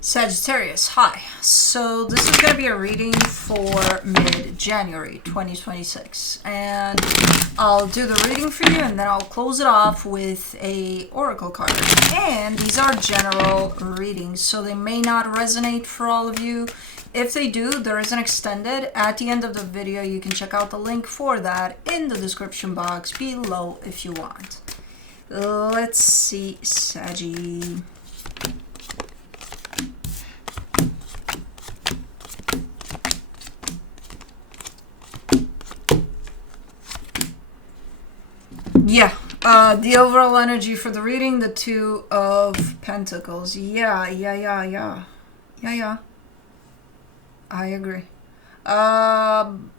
Sagittarius, hi. So this is going to be a reading for mid-January 2026. And I'll do the reading for you and then I'll close it off with a oracle card. And these are general readings, so they may not resonate for all of you. If they do, there is an extended. At the end of the video, you can check out the link for that in the description box below if you want. Let's see, Saggy. Yeah, the overall energy for the reading, the Two of Pentacles. Yeah. I agree. Kind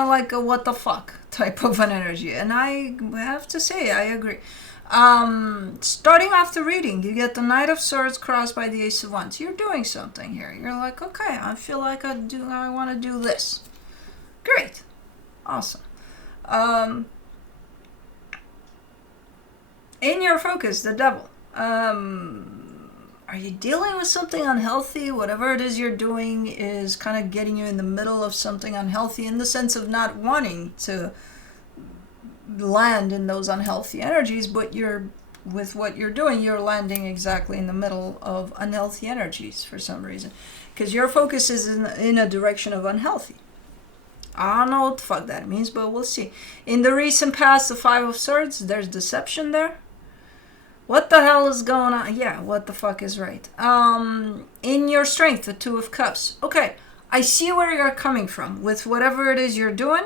of like a what the fuck type of an energy. And I have to say, I agree. Starting off the reading, you get the Knight of Swords crossed by the Ace of Wands. You're doing something here. You're like, okay, I feel like I want to do this. Great. Awesome. In your focus, the Devil. Are you dealing with something unhealthy? Whatever it is you're doing is kind of getting you in the middle of something unhealthy, in the sense of not wanting to land in those unhealthy energies, but with what you're doing, you're landing exactly in the middle of unhealthy energies for some reason. Because your focus is in a direction of unhealthy. I don't know what the fuck that means, but we'll see. In the recent past, the Five of Swords, there's deception there. What the hell is going on? Yeah, what the fuck is right? In your strength, the Two of Cups. Okay, I see where you're coming from. With whatever it is you're doing,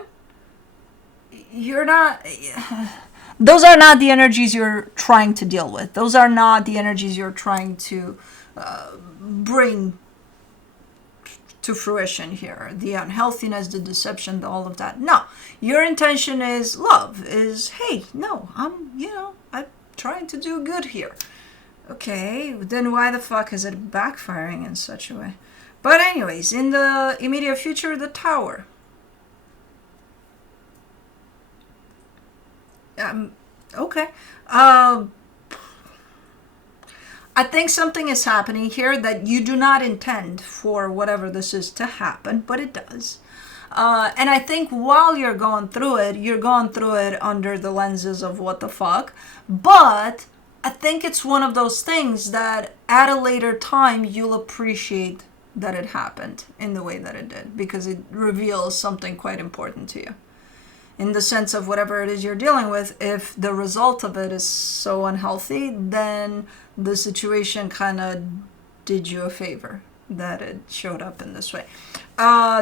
you're not... Those are not the energies you're trying to deal with. Those are not the energies you're trying to bring to fruition here. The unhealthiness, the deception, all of that. No, your intention is love. Is, hey, no, I'm trying to do good here. Okay, then why the fuck is it backfiring in such a way? But anyways, in the immediate future, the Tower. Okay. I think something is happening here that you do not intend for whatever this is to happen, but it does. And I think while you're going through it under the lenses of what the fuck. But I think it's one of those things that at a later time you'll appreciate that it happened in the way that it did, because it reveals something quite important to you. In the sense of whatever it is you're dealing with, if the result of it is so unhealthy, then the situation kind of did you a favor that it showed up in this way.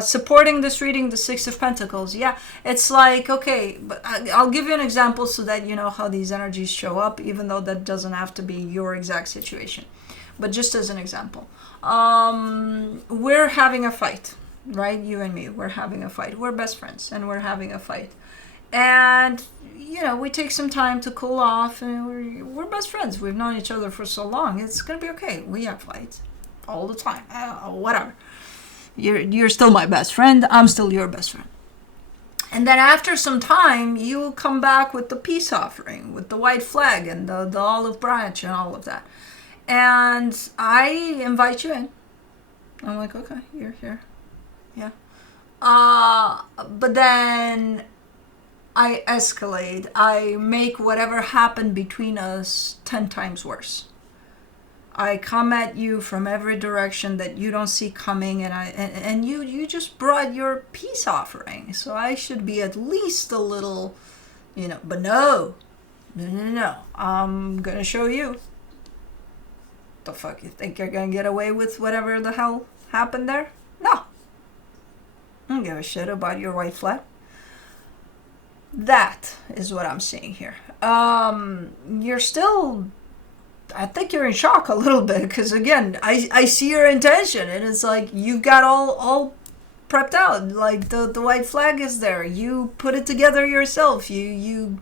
Supporting this reading, the Six of Pentacles. Yeah, it's like, okay, but I'll give you an example so that you know how these energies show up, even though that doesn't have to be your exact situation. But just as an example, we're having a fight, right? You and me, we're having a fight. We're best friends and we're having a fight. And, we take some time to cool off, and we're best friends. We've known each other for so long. It's going to be okay. We have fights all the time. Whatever. You're still my best friend. I'm still your best friend. And then after some time, you come back with the peace offering, with the white flag and the olive branch and all of that. And I invite you in. I'm like, okay, you're here. Yeah. But then I escalate. I make whatever happened between us 10 times worse. I come at you from every direction that you don't see coming, and you just brought your peace offering. So I should be at least a little, but no. I'm gonna show you. The fuck, you think you're gonna get away with whatever the hell happened there? No. I don't give a shit about your white flag. That is what I'm seeing here. You're still... I think you're in shock a little bit, because again, I see your intention, and it's like you've got all prepped out. Like the white flag is there. You put it together yourself. You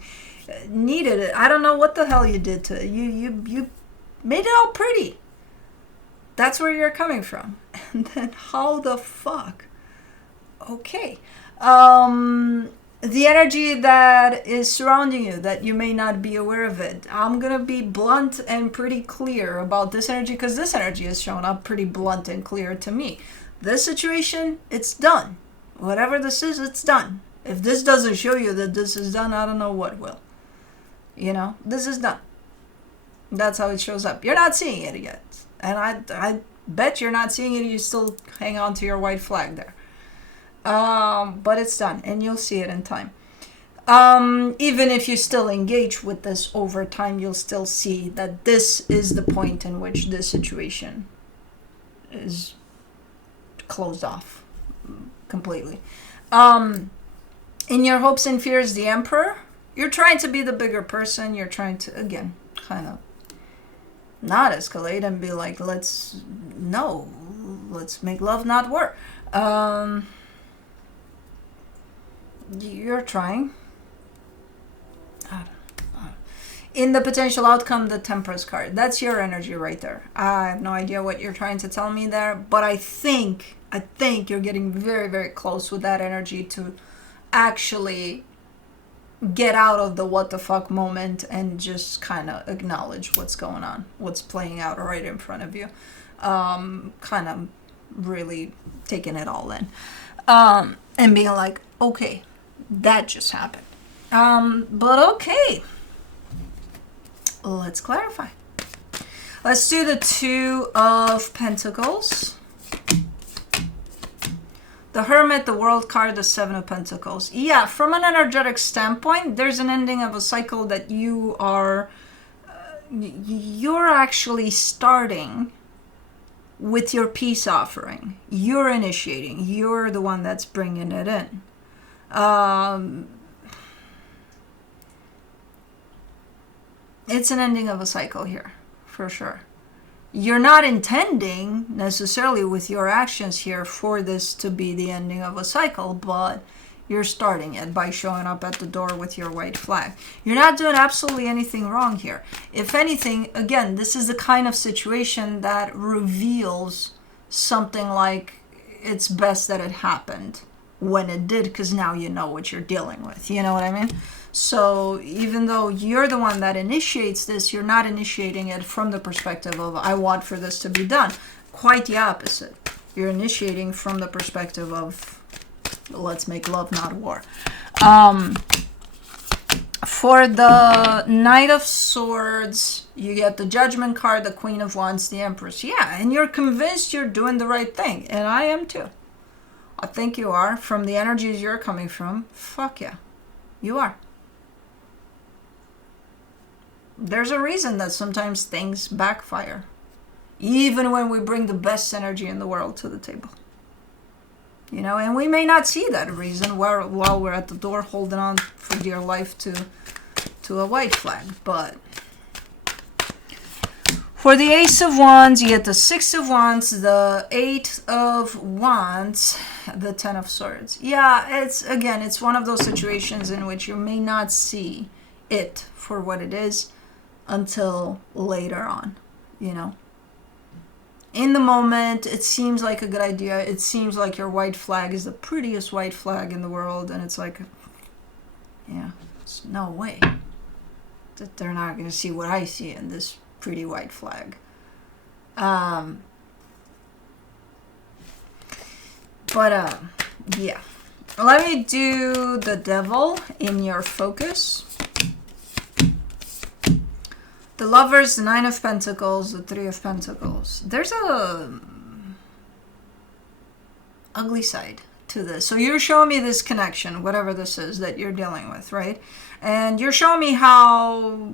needed it. I don't know what the hell you did to it. You made it all pretty. That's where you're coming from. And then how the fuck? Okay. the energy that is surrounding you, that you may not be aware of it. I'm gonna be blunt and pretty clear about this energy, because this energy is showing up pretty blunt and clear to me. This situation, it's done. Whatever this is, it's done. If this doesn't show you that this is done, I don't know what will. You know, this is done. That's how it shows up. You're not seeing it yet. And I bet you're not seeing it. You still hang on to your white flag there. But it's done, and you'll see it in time. Even if you still engage with this over time, you'll still see that this is the point in which this situation is closed off completely. In your hopes and fears, the Emperor, you're trying to be the bigger person. You're trying to, again, kind of not escalate and be like, let's make love, not war. You're trying. In the potential outcome, the Temperance card. That's your energy right there. I have no idea what you're trying to tell me there, but I think you're getting very, very close with that energy to actually get out of the what the fuck moment and just kind of acknowledge what's going on, what's playing out right in front of you. Kind of really taking it all in. And being like, okay, that just happened. But okay. Let's clarify. Let's do the Two of Pentacles. The Hermit, the World card, the Seven of Pentacles. Yeah, from an energetic standpoint, there's an ending of a cycle that you are... you're actually starting with your peace offering. You're initiating. You're the one that's bringing it in. It's an ending of a cycle here, for sure. You're not intending necessarily with your actions here for this to be the ending of a cycle, but you're starting it by showing up at the door with your white flag. You're not doing absolutely anything wrong here. If anything, again, this is the kind of situation that reveals something like it's best that it happened when it did, because now you know what you're dealing with. You know what I mean? So even though you're the one that initiates this, you're not initiating it from the perspective of, I want for this to be done. Quite the opposite. You're initiating from the perspective of, let's make love, not war. For the Knight of Swords, you get the Judgment card, the Queen of Wands, the Empress. Yeah, and you're convinced you're doing the right thing. And I am too. I think you are. From the energies you're coming from, fuck yeah. You are. There's a reason that sometimes things backfire. Even when we bring the best energy in the world to the table. You know, and we may not see that reason while we're at the door holding on for dear life to a white flag. But for the Ace of Wands, you get the Six of Wands, the Eight of Wands, the Ten of Swords. Yeah, it's one of those situations in which you may not see it for what it is until later on, you know. In the moment, it seems like a good idea. It seems like your white flag is the prettiest white flag in the world, and it's like, yeah, there's no way that they're not going to see what I see in this pretty white flag. Yeah. Let me do the Devil in your focus. The Lovers, the Nine of Pentacles, the Three of Pentacles. There's a ugly side to this. So you're showing me this connection, whatever this is that you're dealing with, right? And you're showing me how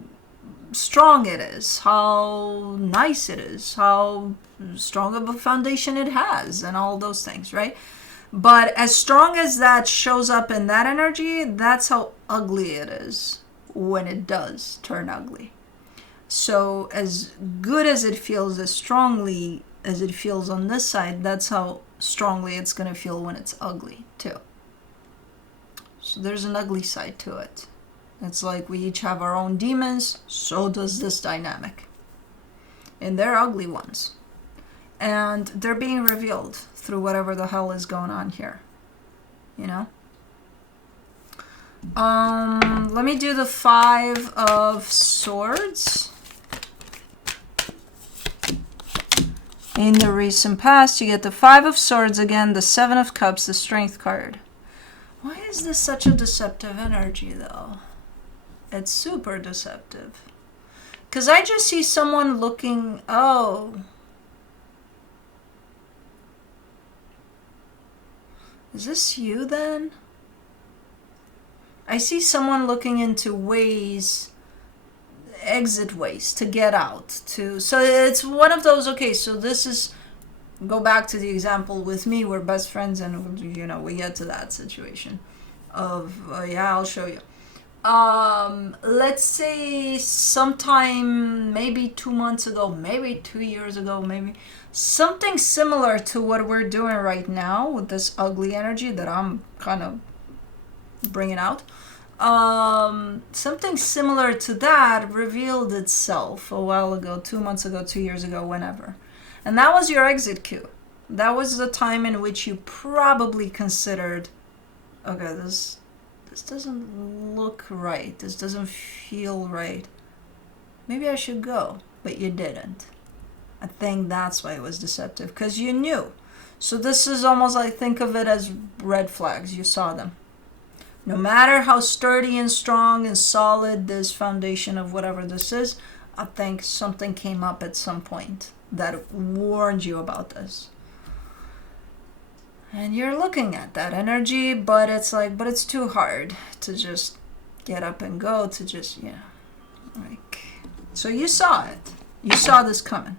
strong it is, how nice it is, how strong of a foundation it has, and all those things, right? But as strong as that shows up in that energy, that's how ugly it is when it does turn ugly. So as good as it feels, as strongly as it feels on this side, that's how strongly it's going to feel when it's ugly too. So there's an ugly side to it. It's like we each have our own demons, so does this dynamic. And they're ugly ones. And they're being revealed through whatever the hell is going on here. You know? Let me do the 5 of Swords. In the recent past, you get the 5 of Swords again, the 7 of Cups, the Strength card. Why is this such a deceptive energy, though? It's super deceptive. Because I just see someone looking... Oh. Is this you, then? I see someone looking into ways, exit ways to get out. So it's one of those, okay, so this is, go back to the example with me, we're best friends and, you know, we get to that situation of, yeah, I'll show you. Let's say sometime, maybe 2 months ago, maybe 2 years ago, maybe something similar to what we're doing right now with this ugly energy that I'm kind of bringing out. Something similar to that revealed itself a while ago, 2 months ago, 2 years ago, whenever. And that was your exit cue. That was the time in which you probably considered, okay, this doesn't look right. This doesn't feel right. Maybe I should go. But you didn't. I think that's why it was deceptive. Because you knew. So this is almost like, think of it as red flags. You saw them. No matter how sturdy and strong and solid this foundation of whatever this is, I think something came up at some point that warned you about this. And you're looking at that energy, but it's like, but it's too hard to just get up and go, to just, yeah. Like, so you saw it. You saw this coming.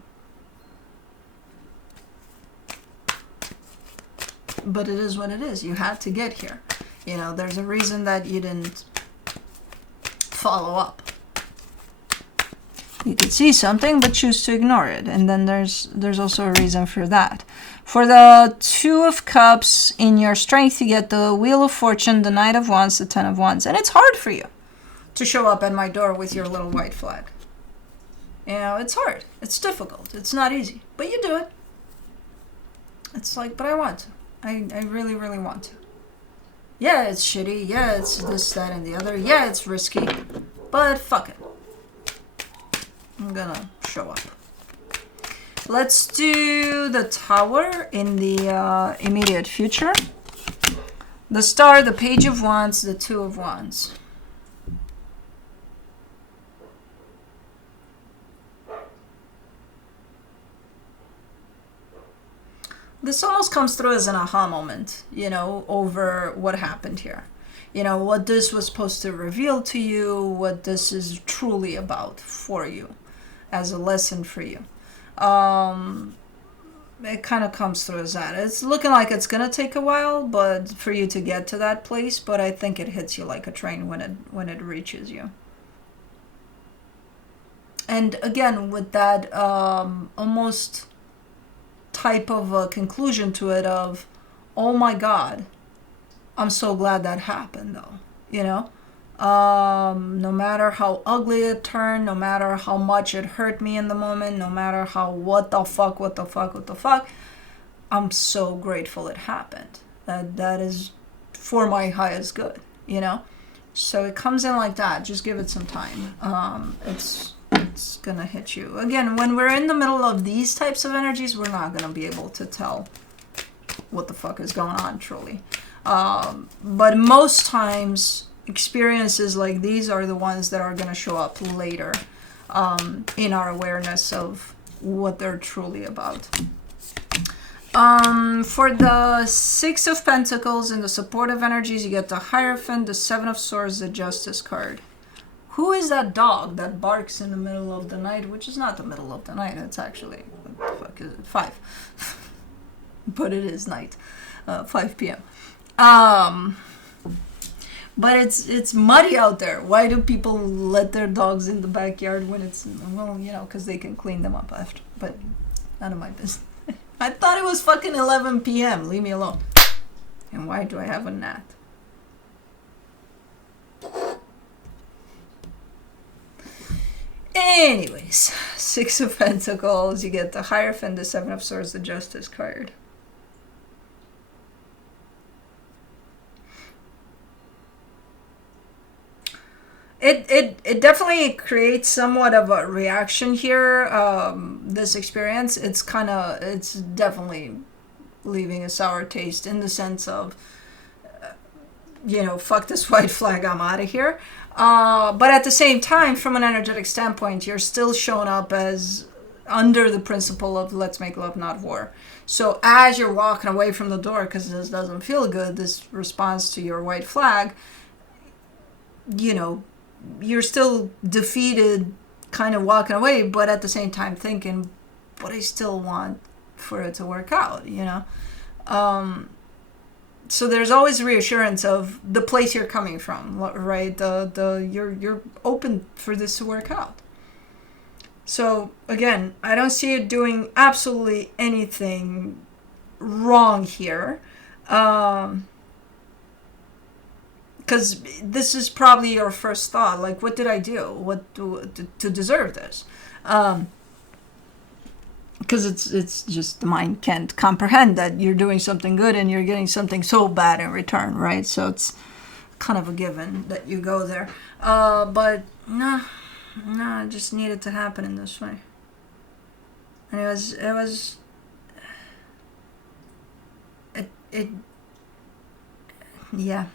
But it is what it is. You had to get here. You know, there's a reason that you didn't follow up. You could see something, but choose to ignore it. And then there's also a reason for that. For the 2 of Cups, in your strength, you get the Wheel of Fortune, the Knight of Wands, the 10 of Wands. And it's hard for you to show up at my door with your little white flag. You know, it's hard. It's difficult. It's not easy. But you do it. It's like, but I want to. I really, really want to. Yeah, it's shitty. Yeah, it's this, that, and the other. Yeah, it's risky. But fuck it. I'm gonna show up. Let's do the Tower in the immediate future. The Star, the Page of Wands, the 2 of Wands. This almost comes through as an aha moment, you know, over what happened here. You know, what this was supposed to reveal to you, what this is truly about for you, as a lesson for you. It kind of comes through as that. It's looking like it's going to take a while, but for you to get to that place, but I think it hits you like a train when it reaches you. And again, with that almost type of a conclusion to it of, oh my God, I'm so glad that happened though, you know? No matter how ugly it turned, no matter how much it hurt me in the moment, no matter how what the fuck, I'm so grateful it happened. That is for my highest good, you know? So it comes in like that. Just give it some time. It's gonna hit you. Again, when we're in the middle of these types of energies, we're not gonna be able to tell what the fuck is going on, truly. But most times, experiences like these are the ones that are gonna show up later in our awareness of what they're truly about. For the 6 of Pentacles and the supportive energies, you get the Hierophant, the 7 of Swords, the Justice card. Who is that dog that barks in the middle of the night? Which is not the middle of the night. It's actually, what the fuck is it? 5. But it is night. 5 p.m. But it's muddy out there. Why do people let their dogs in the backyard when it's, well, you know, because they can clean them up after. But none of my business. I thought it was fucking 11 p.m. Leave me alone. And why do I have a gnat? Anyways, 6 of Pentacles, you get the Hierophant, the 7 of Swords, the Justice card. it definitely creates somewhat of a reaction here. This experience, it's definitely leaving a sour taste in the sense of, fuck this white flag, I'm out of here. But at the same time, from an energetic standpoint, you're still showing up as under the principle of let's make love, not war. So as you're walking away from the door, because this doesn't feel good, this response to your white flag, you're still defeated, kind of walking away, but at the same time thinking, but I still want for it to work out, So there's always reassurance of the place you're coming from, right? You're open for this to work out. So again, I don't see it doing absolutely anything wrong here. Because this is probably your first thought, like, what did I do to deserve this? Because it's just the mind can't comprehend that you're doing something good and you're getting something so bad in return, right? So it's kind of a given that you go there. But no, it just needed to happen in this way. And yeah.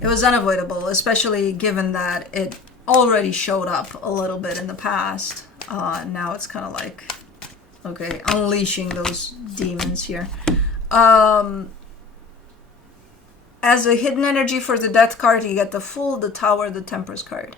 It was unavoidable, especially given that it already showed up a little bit in the past. Now it's kind of like, okay, unleashing those demons here. As a hidden energy for the Death card, you get the Fool, the Tower, the Temperance card.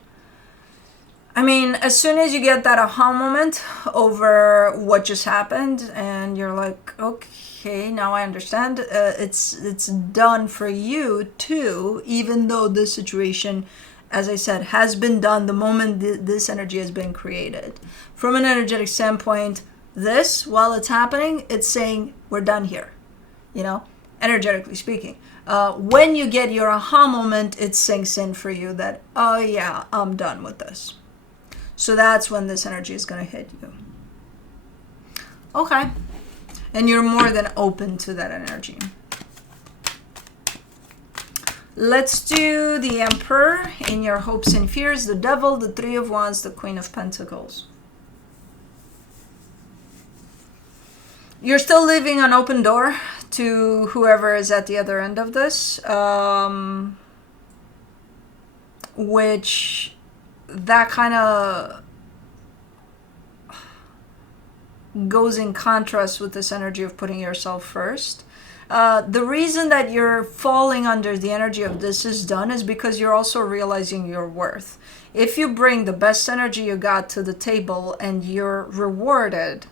I mean, as soon as you get that aha moment over what just happened, and you're like, okay, now I understand. It's done for you too, even though this situation, as I said, has been done the moment this energy has been created. From an energetic standpoint, this, while it's happening, it's saying, we're done here, energetically speaking. When you get your aha moment, it sinks in for you that, oh yeah, I'm done with this. So that's when this energy is going to hit you. Okay. And you're more than open to that energy. Let's do the Emperor in your hopes and fears, the Devil, the Three of Wands, the Queen of Pentacles. You're still leaving an open door to whoever is at the other end of this, which that kind of goes in contrast with this energy of putting yourself first. The reason that you're falling under the energy of this is done is because you're also realizing your worth. If you bring the best energy you got to the table and you're rewarded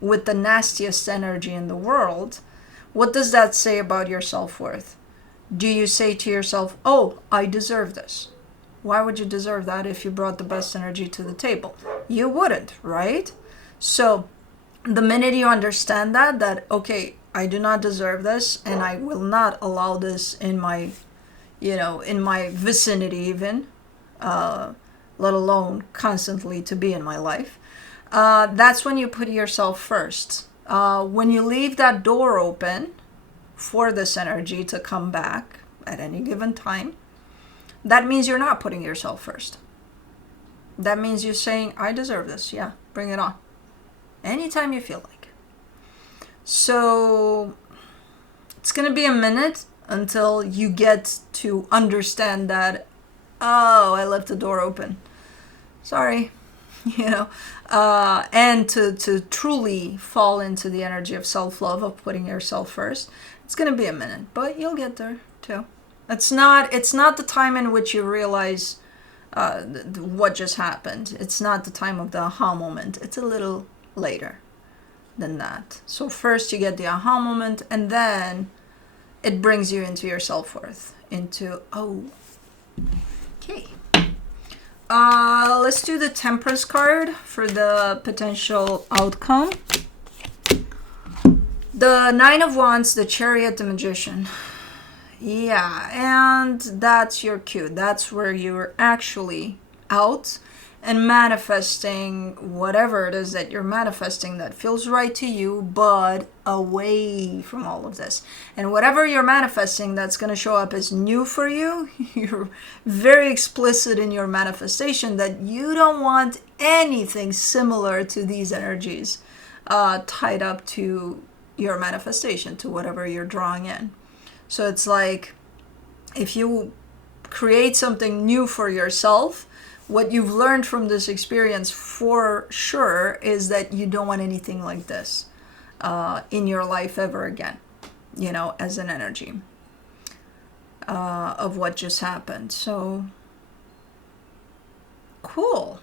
with the nastiest energy in the world, what does that say about your self-worth? Do you say to yourself, oh, I deserve this? Why would you deserve that if you brought the best energy to the table? You wouldn't, right? So the minute you understand that, okay, I do not deserve this, and I will not allow this in my, in my vicinity even, let alone constantly to be in my life, that's when you put yourself first. When you leave that door open for this energy to come back at any given time, that means you're not putting yourself first. That means you're saying, I deserve this. Yeah, bring it on. Anytime you feel like it. So it's going to be a minute until you get to understand that, oh, I left the door open. Sorry. And to truly fall into the energy of self-love, of putting yourself first. It's going to be a minute, but you'll get there too. It's not the time in which you realize what just happened. It's not the time of the aha moment. It's a little later than that. So first you get the aha moment, and then it brings you into your self-worth. Into, oh, okay. Let's do the Temperance card for the potential outcome. The Nine of Wands, the Chariot, the Magician. Yeah, and that's your cue. That's where you're actually out and manifesting whatever it is that you're manifesting that feels right to you, but away from all of this. And whatever you're manifesting that's going to show up as new for you, you're very explicit in your manifestation that you don't want anything similar to these energies tied up to your manifestation, to whatever you're drawing in. So it's like, if you create something new for yourself, what you've learned from this experience for sure is that you don't want anything like this in your life ever again, you know, as an energy of what just happened. So cool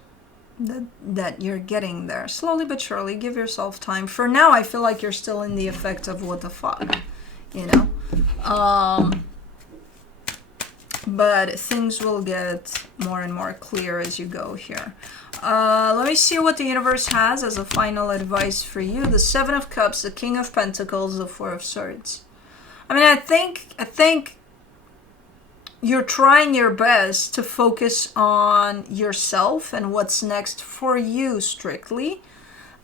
that you're getting there slowly but surely. Give yourself time. For now, I feel like you're still in the effect of what the fuck, you know. But things will get more and more clear as you go here. Let me see what the universe has as a final advice for you. The Seven of Cups, the King of Pentacles, the Four of Swords. I mean, I think you're trying your best to focus on yourself and what's next for you strictly.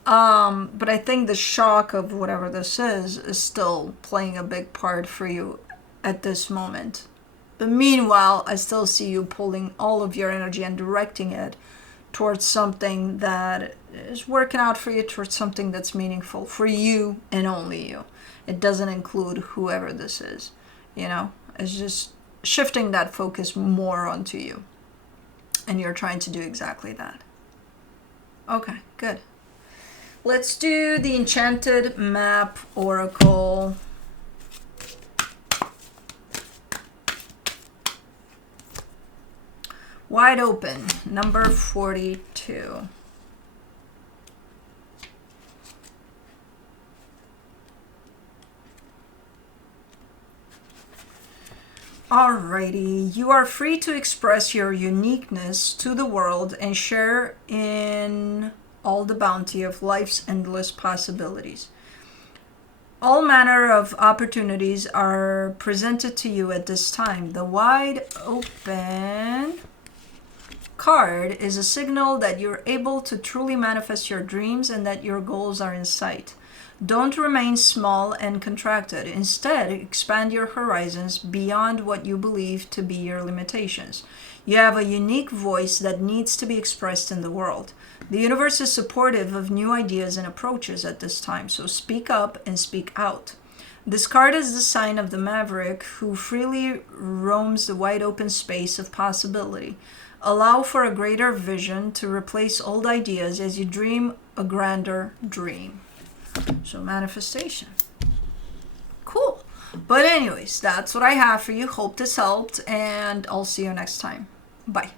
But I think the shock of whatever this is still playing a big part for you at this moment. But meanwhile, I still see you pulling all of your energy and directing it towards something that is working out for you, towards something that's meaningful for you and only you. It doesn't include whoever this is, you know? It's just shifting that focus more onto you. And you're trying to do exactly that. Okay, good. Let's do the Enchanted Map Oracle. Wide Open, number 42. Alrighty, you are free to express your uniqueness to the world and share in all the bounty of life's endless possibilities. All manner of opportunities are presented to you at this time. The Wide Open card is a signal that you're able to truly manifest your dreams and that your goals are in sight. Don't remain small and contracted. Instead, expand your horizons beyond what you believe to be your limitations. You have a unique voice that needs to be expressed in the world. The universe is supportive of new ideas and approaches at this time, so speak up and speak out. This card is the sign of the maverick who freely roams the wide open space of possibility. Allow for a greater vision to replace old ideas as you dream a grander dream. So manifestation. Cool. But anyways, that's what I have for you. Hope this helped, and I'll see you next time. Bye.